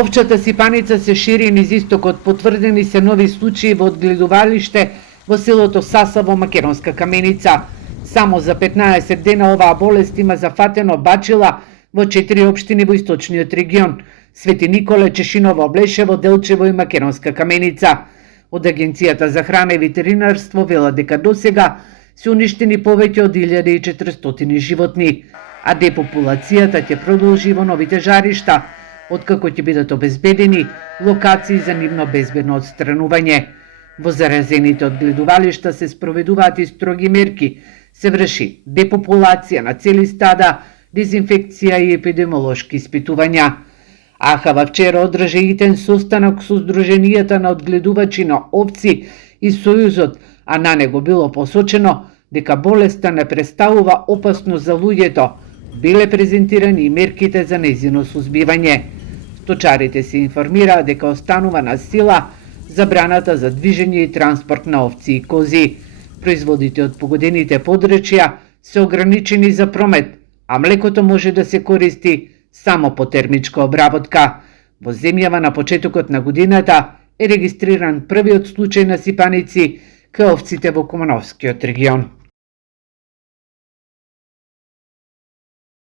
Овчата сипаница се шири низ истокот, потврдени се нови случаи во одгледувалиште во селото Саса во Македонска Каменица. Само за 15 дена оваа болест има зафатено бачила во 4 општини во источниот регион: Свети Николе, Чешиново, Блешево, Делчево и Македонска Каменица. Од Агенцијата за храна и ветеринарство вела дека досега се уништени повеќе од 1400 животни, а депопулацијата ќе продолжи во новите жаришта, откако ќе бидат обезбедени локации за нивно безбедно отстранување. Во заразените одгледувалишта се спроведуваат и строги мерки, се врши депопулација на цели стада, дезинфекција и епидемиолошки испитувања. АХВ вчера одржа итен состанок со Сдруженијата на одгледувачи на овци и Сојузот, а на него било посочено дека болеста не представува опасност за луѓето. Биле презентирани и мерките за нејзино сузбивање. Сточарите се информираат дека останува на сила забраната за движење и транспорт на овци и кози. Производите од погодените подрачја се ограничени за промет, а млекото може да се користи само по термичка обработка. Во земјава на почетокот на годината е регистриран првиот случај на сипаници кај овците во Кумановскиот регион.